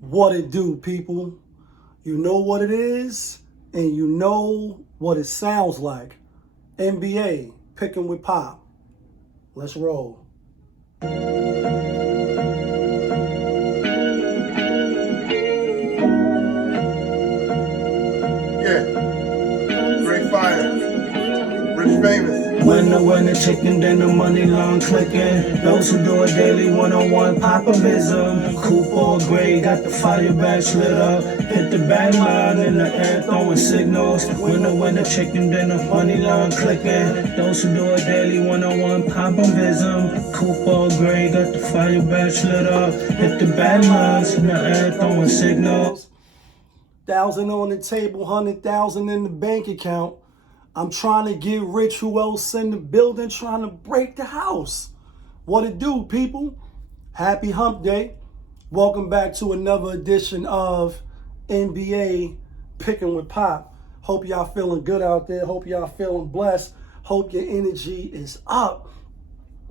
What it do, people? You know what it is, and you know what it sounds like. NBA, picking with Pop. Let's roll. Yeah, great fire, rich famous. When the chicken, then the money long clicking. Those who do it daily, one-on-one popovism. Coupe or gray, got the fire bags lit up. Hit the back line in the air, throwing signals. When the chicken, then the money long clicking. Those who do it daily, one-on-one popovism. Coupe or gray, got the fire bags lit up. Hit the back lines in the air, throwing signals. 1,000 on the table, 100,000 in the bank account. I'm trying to get rich. Who else in the building trying to break the house? What it do, people? Happy hump day. Welcome back to another edition of NBA Picking with Pop. Hope y'all feeling good out there. Hope y'all feeling blessed. Hope your energy is up.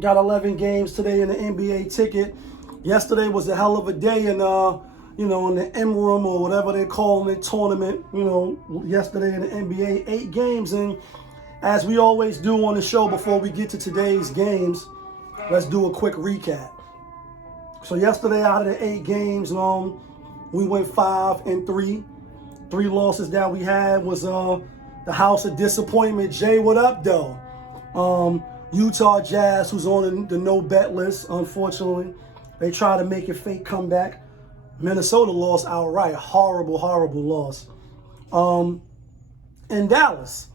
Got 11 games today in the NBA ticket. Yesterday was a hell of a day in in the M-Room or whatever they call it, tournament, yesterday in the NBA, 8 games. And as we always do on the show before we get to today's games, let's do a quick recap. So yesterday out of the 8 games, we went 5-3. 3 losses that we had was the house of disappointment. JaY, what up, though? Utah Jazz, who's on the no-bet list, unfortunately. They try to make a fake comeback. Minnesota lost outright. Horrible, horrible loss. And Dallas,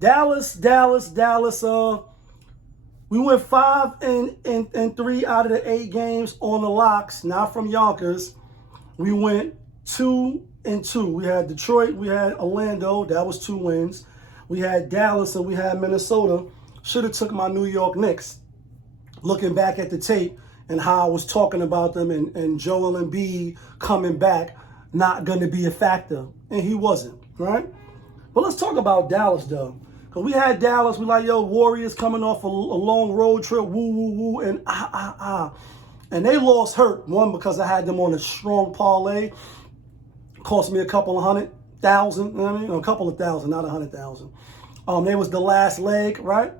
we went 5-3 out of the 8 games on the locks, not from Yonkers. We went 2-2. We had Detroit, we had Orlando, that was 2 wins. We had Dallas and we had Minnesota. Should have took my New York Knicks. Looking back at the tape, and how I was talking about them and Joel Embiid coming back, not going to be a factor. And he wasn't, right? But let's talk about Dallas, though. Because we had Dallas, we like, Warriors coming off a long road trip, woo, and And they lost hurt. One, because I had them on a strong parlay. Cost me a couple of $100,000, a couple of thousand, not 100,000. They was the last leg, right?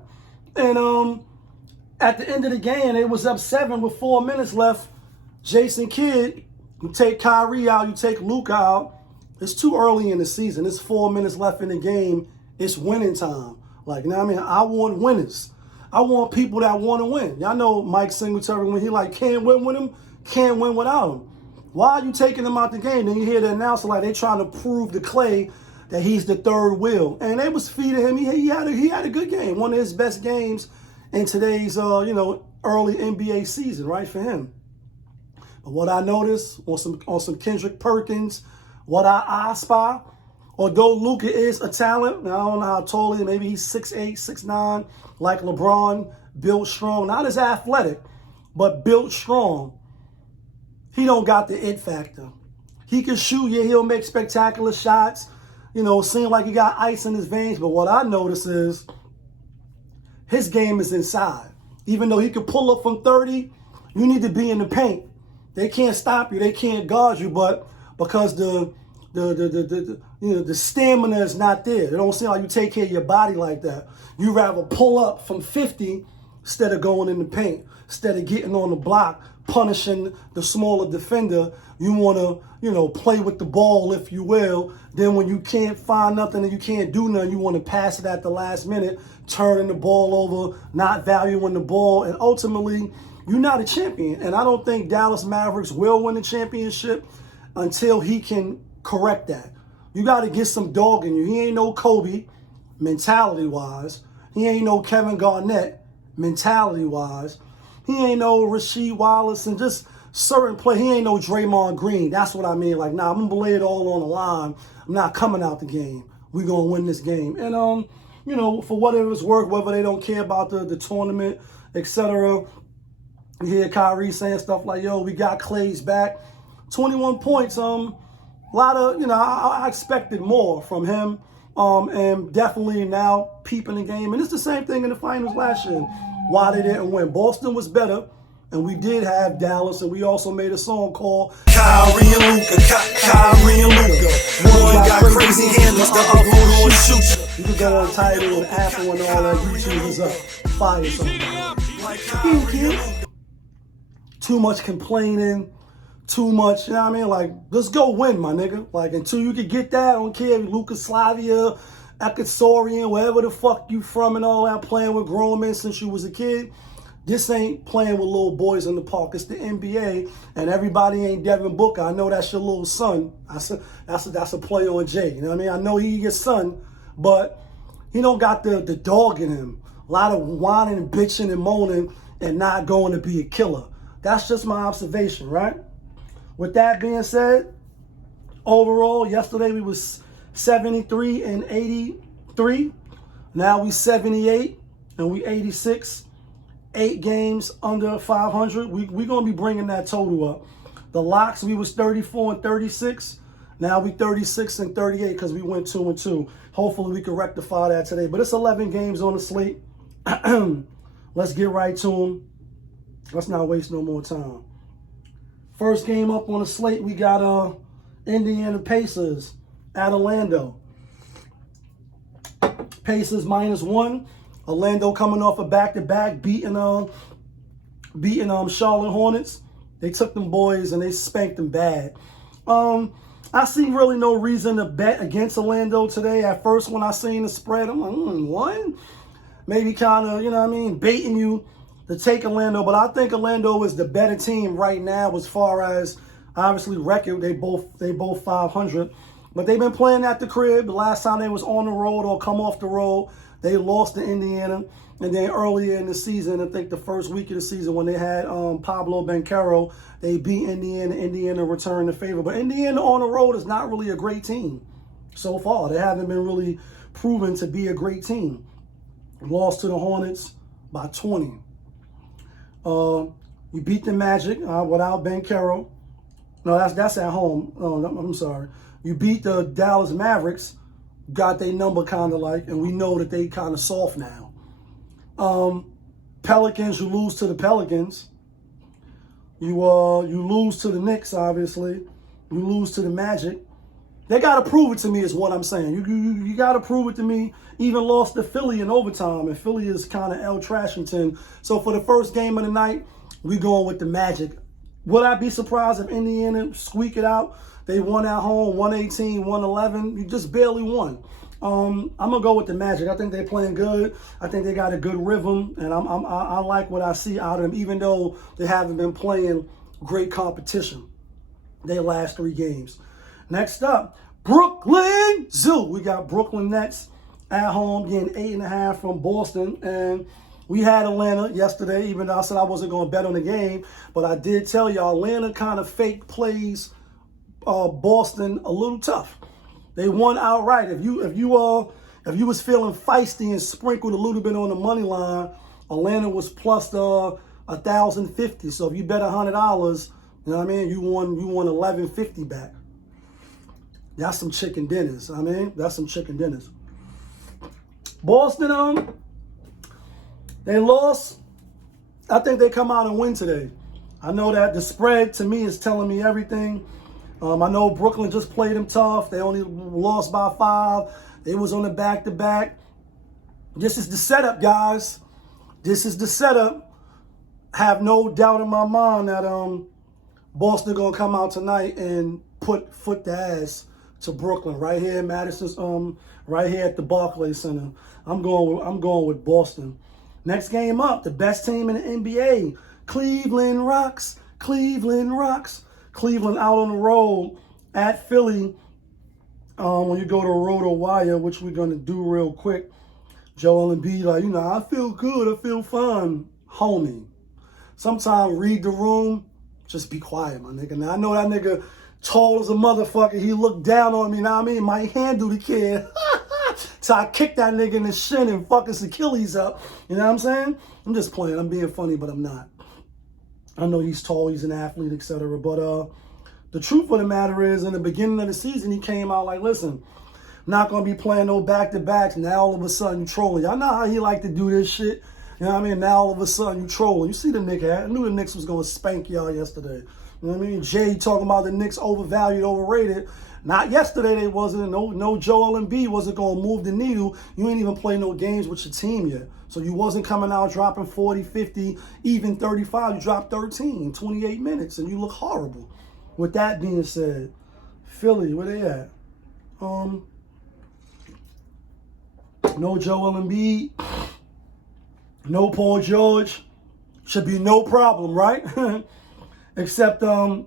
And at the end of the game, it was up 7 with 4 minutes left. Jason Kidd, you take Kyrie out, you take Luka out. It's too early in the season. It's 4 minutes left in the game. It's winning time. I want winners. I want people that want to win. Y'all know Mike Singletary, when he can't win with him, can't win without him. Why are you taking him out the game? Then you hear the announcer they trying to prove to Clay that he's the third wheel. And they was feeding him. He had a good game. One of his best games in today's, early NBA season, right, for him. But what I noticed on some Kendrick Perkins, what I spy, although Luka is a talent, I don't know how tall he is, maybe he's 6'8", 6'9", like LeBron, built strong, not as athletic, but built strong. He don't got the it factor. He can shoot, he'll make spectacular shots, seem like he got ice in his veins, but what I notice is his game is inside. Even though he could pull up from 30, you need to be in the paint. They can't stop you. They can't guard you, but because the stamina is not there. It don't seem like you take care of your body like that. You rather pull up from 50 instead of going in the paint, instead of getting on the block, punishing the smaller defender. You want to, play with the ball, if you will. Then when you can't find nothing and you can't do nothing, you want to pass it at the last minute, turning the ball over, not valuing the ball, and ultimately, you're not a champion. And I don't think Dallas Mavericks will win the championship until he can correct that. You got to get some dog in you. He ain't no Kobe, mentality-wise. He ain't no Kevin Garnett, mentality-wise. He ain't no Rasheed Wallace and just certain play. He ain't no Draymond Green. That's what I mean. I'm going to lay it all on the line. I'm not coming out the game. We're going to win this game. And, for whatever it's worth, whether they don't care about the tournament, etc., you hear Kyrie saying stuff like, we got Clay's back. 21 points. A lot of, I expected more from him. And definitely now peeping the game. And it's the same thing in the finals last year. Why they didn't win. Boston was better. And we did have Dallas, and we also made a song called Kyrie and Luka, Kyrie and Luka. One got crazy handles, the other one shoots. You can go on Tidal and Apple and all that. YouTube is up. Fire something. Too much complaining. Too much, you know what I mean? Like, let's go win, my nigga. Like, until you can get that, I don't care if Yugoslavia, Akasorian, wherever the fuck you from and all that, playing with grown men since you was a kid. This ain't playing with little boys in the park. It's the NBA, and everybody ain't Devin Booker. I know that's your little son. That's a play on Jay. You know what I mean? I know he your son, but he don't got the dog in him. A lot of whining and bitching and moaning and not going to be a killer. That's just my observation, right? With that being said, overall, yesterday we was 73 and 83. Now we 78 and we 86. 8 games under 500. We going to be bringing that total up. The locks, we was 34 and 36. Now we 36 and 38 because we went 2-2. Hopefully we can rectify that today. But it's 11 games on the slate. Let's get right to them. Let's not waste no more time. First game up on the slate, we got Indiana Pacers at Orlando. Pacers -1. Orlando coming off a back-to-back, beating Charlotte Hornets. They took them boys and they spanked them bad. I see really no reason to bet against Orlando today. At first, when I seen the spread, I'm like, what? Maybe kind of, you know what I mean, baiting you to take Orlando. But I think Orlando is the better team right now as far as, obviously, record. They both 500. But they've been playing at the crib. The last time they was on the road or come off the road, they lost to Indiana. And then earlier in the season, I think the first week of the season when they had Pablo Banchero, they beat Indiana. Indiana returned the favor. But Indiana on the road is not really a great team so far. They haven't been really proven to be a great team. Lost to the Hornets by 20. You beat the Magic without Banchero. No, that's at home. Oh, I'm sorry. You beat the Dallas Mavericks. Got their number kind of like, and we know that they kind of soft now. Pelicans, you lose to the Pelicans. You lose to the Knicks, obviously. You lose to the Magic. They got to prove it to me is what I'm saying. You got to prove it to me. Even lost to Philly in overtime, and Philly is kind of El Trashington. So for the first game of the night, we going with the Magic. Would I be surprised if Indiana squeak it out? They won at home, 118, 111. You just barely won. I'm gonna go with the Magic. I think they're playing good. I think they got a good rhythm, and I like what I see out of them, even though they haven't been playing great competition. They last 3 games. Next up, Brooklyn Zoo. We got Brooklyn Nets at home getting 8.5 from Boston, and we had Atlanta yesterday. Even though I said I wasn't gonna bet on the game, but I did tell y'all Atlanta kind of fake plays Boston a little tough. They won outright. If you was feeling feisty and sprinkled a little bit on the money line, Atlanta was plus 1,050. So if you bet $100, you know what I mean, you won 1,150 back. That's some chicken dinners. I mean, that's some chicken dinners. Boston, they lost. I think they come out and win today. I know that the spread to me is telling me everything. I know Brooklyn just played them tough. They only lost by 5. They was on the back-to-back. This is the setup, guys. This is the setup. Have no doubt in my mind that Boston going to come out tonight and put foot to ass to Brooklyn right here in Madison's right here at the Barclays Center. I'm going with Boston. Next game up, the best team in the NBA, Cleveland Rocks. Cleveland Rocks. Cleveland out on the road at Philly. When you go to Roto Wire, which we're going to do real quick, Joel Embiid, like, you know, I feel good, I feel fine. Homie, sometimes read the room, just be quiet, my nigga. Now, I know that nigga tall as a motherfucker. He looked down on me, you know what I mean? Might handle the kid. So I kicked that nigga in the shin and fuck his Achilles up. You know what I'm saying? I'm just playing. I'm being funny, but I'm not. I know he's tall, he's an athlete, etc. But the truth of the matter is, in the beginning of the season, he came out like, listen, I'm not going to be playing no back-to-backs. Now all of a sudden trolling. Y'all know how he like to do this shit. You know what I mean? Now all of a sudden you trolling. You see the Knicks hat. I knew the Knicks was going to spank y'all yesterday. You know what I mean? JaY talking about the Knicks overvalued, overrated. Not yesterday they wasn't. No Joel Embiid wasn't going to move the needle. You ain't even play no games with your team yet. So you wasn't coming out dropping 40, 50, even 35. You dropped 13 in 28 minutes, and you look horrible. With that being said, Philly, where they at? No Joel Embiid. No Paul George. Should be no problem, right? Except I'm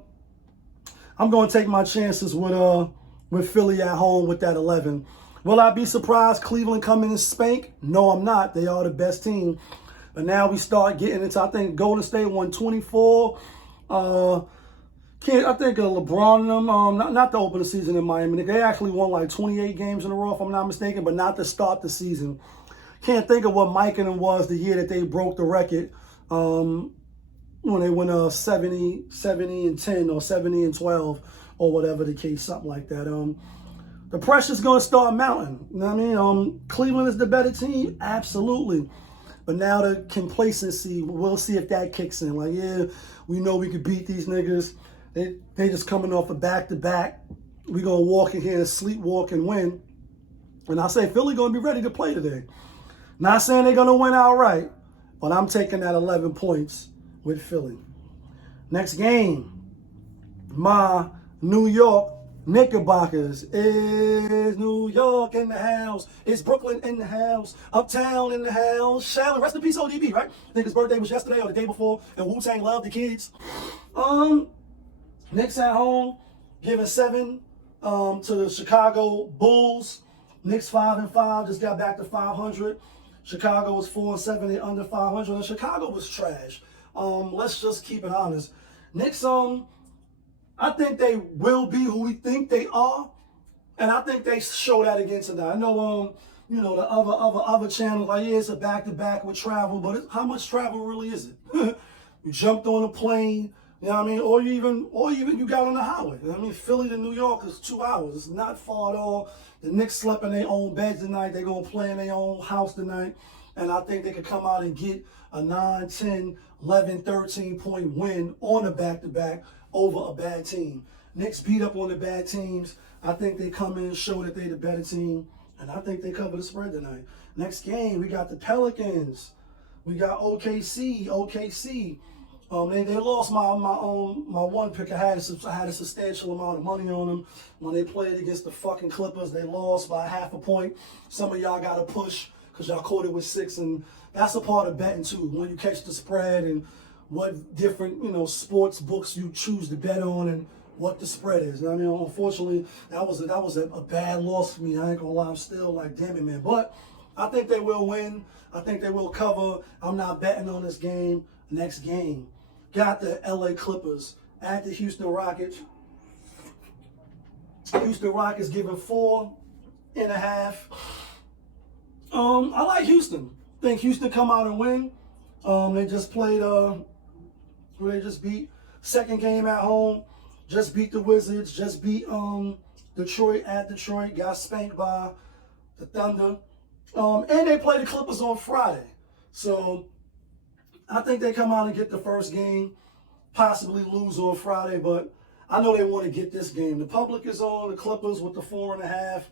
going to take my chances with Philly at home with that 11. Will I be surprised Cleveland come in and spank? No, I'm not. They are the best team. But now we start getting into, I think Golden State won 24. I think LeBron and them, not to open the season in Miami. They actually won like 28 games in a row, if I'm not mistaken, but not to start the season. Can't think of what Mike and them was the year that they broke the record. When they went 70 and 10 or 70 and 12 or whatever the case, something like that. The pressure's going to start mounting. You know what I mean? Cleveland is the better team, absolutely. But now the complacency, we'll see if that kicks in. Like, yeah, we know we could beat these niggas. They just coming off a back-to-back. We're going to walk in here and sleepwalk and win. And I say Philly going to be ready to play today. Not saying they're going to win outright, but I'm taking that 11 points with Philly. Next game, my New York Knickerbockers. Is New York in the house? It's Brooklyn in the house? Uptown in the house? Shallon, rest in peace ODB, right? I think his birthday was yesterday or the day before, and Wu-Tang loved the kids. Knicks at home, giving 7 to the Chicago Bulls. Knicks 5-5, just got back to 500. Chicago was 4-7, they under 500, and Chicago was trash. Let's just keep it honest. Knicks, I think they will be who we think they are, and I think they show that again tonight. I know, the other channels like, yeah, it's a back-to-back with travel, but how much travel really is it? You jumped on a plane, you know what I mean, or even you got on the highway. You know what I mean, Philly to New York is 2 hours. It's not far at all. The Knicks slept in their own beds tonight. They're going to play in their own house tonight. And I think they could come out and get a 9, 10, 11, 13-point win on a back-to-back over a bad team. Knicks beat up on the bad teams. I think they come in and show that they're the better team. And I think they cover the spread tonight. Next game, we got the Pelicans. We got OKC. They lost my one pick. I had a substantial amount of money on them. When they played against the fucking Clippers, they lost by half a point. Some of y'all got to push because y'all caught it with 6, and that's a part of betting too. When you catch the spread and what different sports books you choose to bet on and what the spread is. I mean, unfortunately, that was a bad loss for me. I ain't gonna lie, I'm still like, damn it, man. But I think they will win. I think they will cover. I'm not betting on this game. Next game, got the LA Clippers at the Houston Rockets. Houston Rockets giving 4.5. I like Houston. Think Houston come out and win. They just played. Who they just beat? Second game at home. Just beat the Wizards. Just beat Detroit at Detroit. Got spanked by the Thunder. And they play the Clippers on Friday. So I think they come out and get the first game. Possibly lose on Friday, but I know they want to get this game. The public is on the Clippers with the 4.5.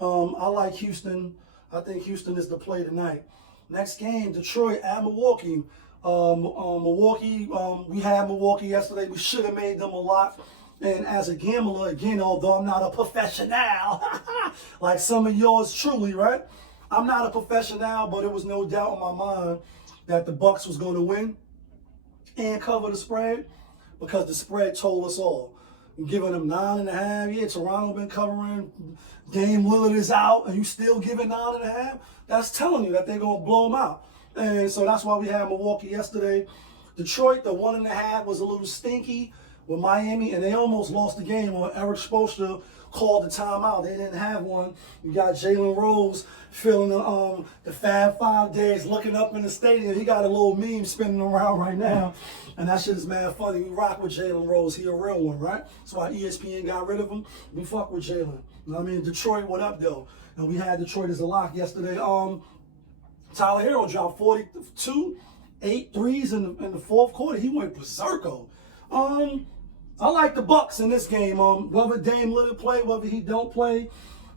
I like Houston. I think Houston is the play tonight. Next game, Detroit at Milwaukee. Milwaukee, we had Milwaukee yesterday. We should have made them a lot. And as a gambler, again, although I'm not a professional, like some of yours truly, right? I'm not a professional, but it was no doubt in my mind that the Bucks was going to win and cover the spread because the spread told us all. Giving them 9.5. Yeah, Toronto been covering. Dame Lillard is out, and you still giving 9.5. That's telling you that they're gonna blow them out. And so that's why we had Milwaukee yesterday. Detroit, the 1.5 was a little stinky with Miami, and they almost lost the game when Eric Spoelstra called the timeout. They didn't have one. You got Jalen Rose feeling the Fab 5 days, looking up in the stadium. He got a little meme spinning around right now, and that shit is mad funny. We rock with Jalen Rose. He a real one, right? That's why ESPN got rid of him. We fuck with Jalen. You know what I mean? Detroit, what up, though? And we had Detroit as a lock yesterday. Tyler Hero dropped 42, 8 threes in the fourth quarter. He went berserko. I like the Bucks in this game. Whether Dame Lillard play, whether he don't play,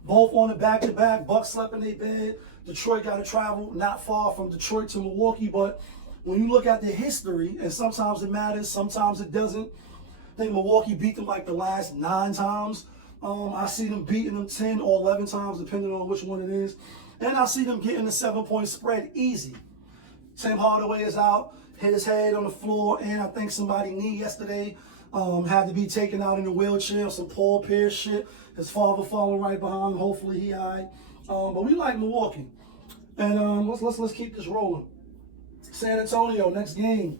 both on the back-to-back. Bucks slept in their bed. Detroit got to travel not far from Detroit to Milwaukee, but when you look at the history, and sometimes it matters, sometimes it doesn't. I think Milwaukee beat them like the last 9 times. I see them beating them 10 or 11 times, depending on which one it is. And I see them getting a 7-point spread easy. Tim Hardaway is out, hit his head on the floor, and I think somebody knee yesterday had to be taken out in a wheelchair, some Paul Pierce shit. His father following right behind him. Hopefully he all right. But we like Milwaukee. And let's keep this rolling. San Antonio, next game.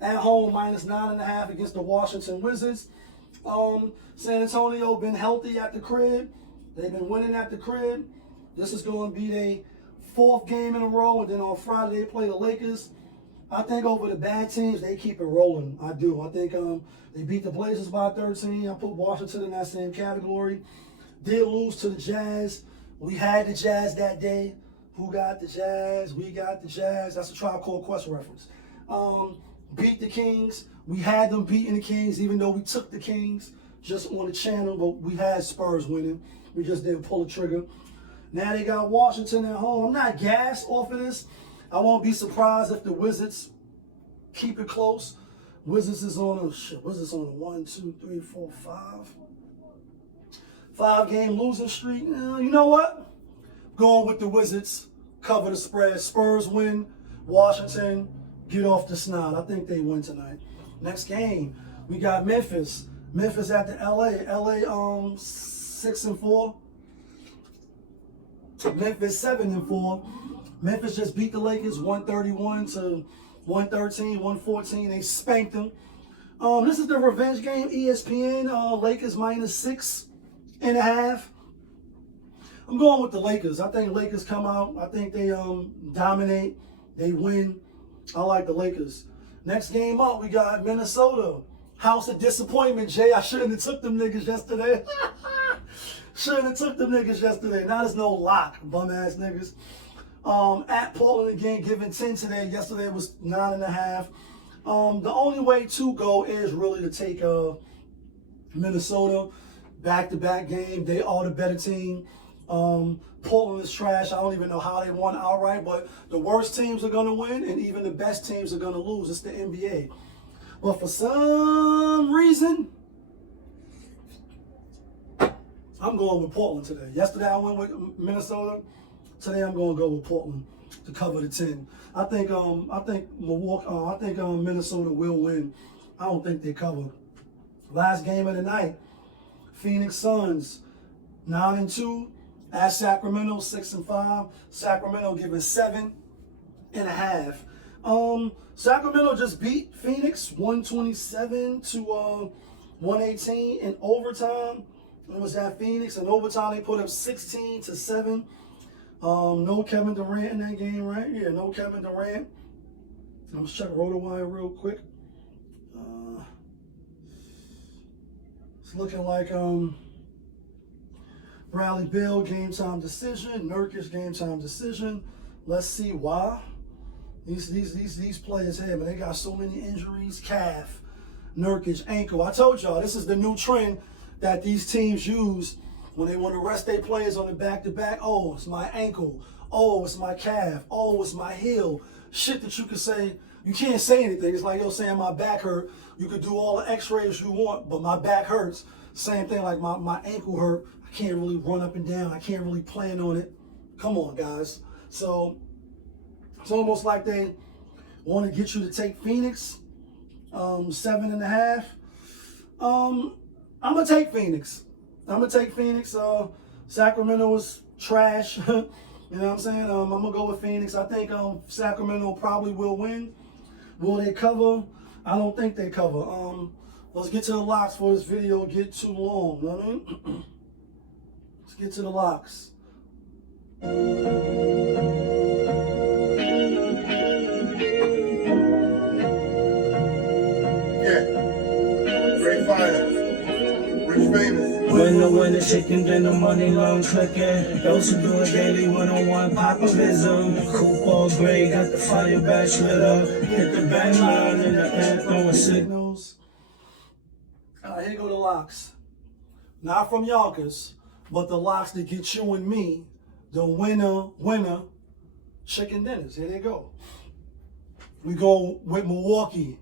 At home, -9.5 against the Washington Wizards. San Antonio been healthy at the crib. They've been winning at the crib. This is going to be their 4th game in a row. And then on Friday, they play the Lakers. I think over the bad teams, they keep it rolling. I do. I think they beat the Blazers by 13. I put Washington in that same category. Did lose to the Jazz. We had the Jazz that day. Who got the Jazz? We got the Jazz. That's a Tribe Called Quest reference. Beat the Kings. We had them beating the Kings, even though we took the Kings just on the channel, but we had Spurs winning. We just didn't pull the trigger. Now they got Washington at home. I'm not gassed off of this. I won't be surprised if the Wizards keep it close. Wizards is on a 1, 2, 3, 4, 5-game losing streak. You know what? Going with the Wizards, cover the spread. Spurs win. Washington, get off the snot. I think they win tonight. Next game, we got Memphis. Memphis at the LA. LA 6-4. Memphis 7-4. Memphis just beat the Lakers 131 to 113, 114. They spanked them. This is the revenge game. ESPN. Lakers -6.5. I'm going with the Lakers. I think Lakers come out. I think they dominate. They win. I like the Lakers. Next game up, we got Minnesota. House of disappointment, Jay. I shouldn't have took them niggas yesterday. Now there's no lock, bum ass niggas. At Portland again, giving 10 today. Yesterday was 9.5. The only way to go is really to take Minnesota. Back-to-back game. They are the better team. Portland is trash. I don't even know how they won outright, but the worst teams are going to win, and even the best teams are going to lose. It's the NBA. But for some reason, I'm going with Portland today. Yesterday I went with Minnesota. Today I'm going to go with Portland to cover the 10. I think Minnesota will win. I don't think they cover. Last game of the night, Phoenix Suns 9-2 at Sacramento 6-5. Sacramento giving 7.5. Sacramento just beat Phoenix 127 to 118 in overtime. It was at Phoenix. In overtime, they put up 16-7. No Kevin Durant in that game, right? Yeah, no Kevin Durant. Let's check RotoWire real quick. It's looking like Bradley Beal game time decision, Nurkic game time decision. Let's see why. These players here, man, they got so many injuries. Calf, Nurkic, ankle. I told y'all this is the new trend that these teams use when they want to rest their players on the back-to-back. Oh, it's my ankle. Oh, it's my calf. Oh, it's my heel. Shit that you can say. You can't say anything. It's like, yo, saying my back hurt. You could do all the x-rays you want, but my back hurts. Same thing like my ankle hurt. I can't really run up and down. I can't really plan on it. Come on, guys. So it's almost like they want to get you to take Phoenix 7.5. I'm going to take Phoenix. Sacramento was trash. You know what I'm saying? I'm going to go with Phoenix. I think Sacramento probably will win. Will they cover? I don't think they cover. Let's get to the locks for this video get too long. You know what I mean? Let's get to the locks. Yeah. Great finance. Rich famous. Winner, chicken dinner, money long clicking. Those who do it daily, one-on-one populism. Coupon gray, got the fire back lit up. Hit the bang line in the air, throwing signals. All right, here go the locks. Not from Yonkers, but the locks that get you and me the winner chicken dinners. Here they go. We go with Milwaukee.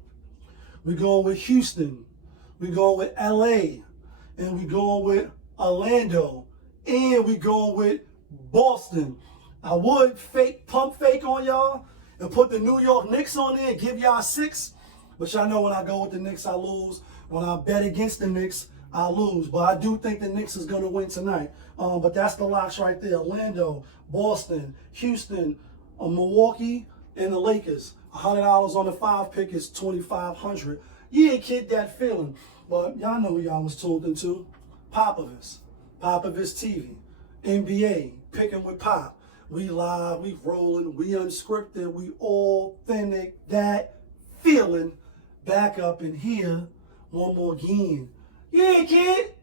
We go with Houston. We go with LA. And we go with Orlando. And we go with Boston. I would pump fake on y'all and put the New York Knicks on there and give y'all 6. But y'all know when I go with the Knicks, I lose. When I bet against the Knicks, I lose. But I do think the Knicks is going to win tonight. But that's the locks right there. Orlando, Boston, Houston, Milwaukee, and the Lakers. $100 on the 5 pick is $2,500. Yeah, kid, that feeling. But y'all know who y'all was tuned into. Popovich TV, NBA, picking with Pop. We live, we rolling, we unscripted, we authentic. That feeling back up in here one more again. Yeah, kid.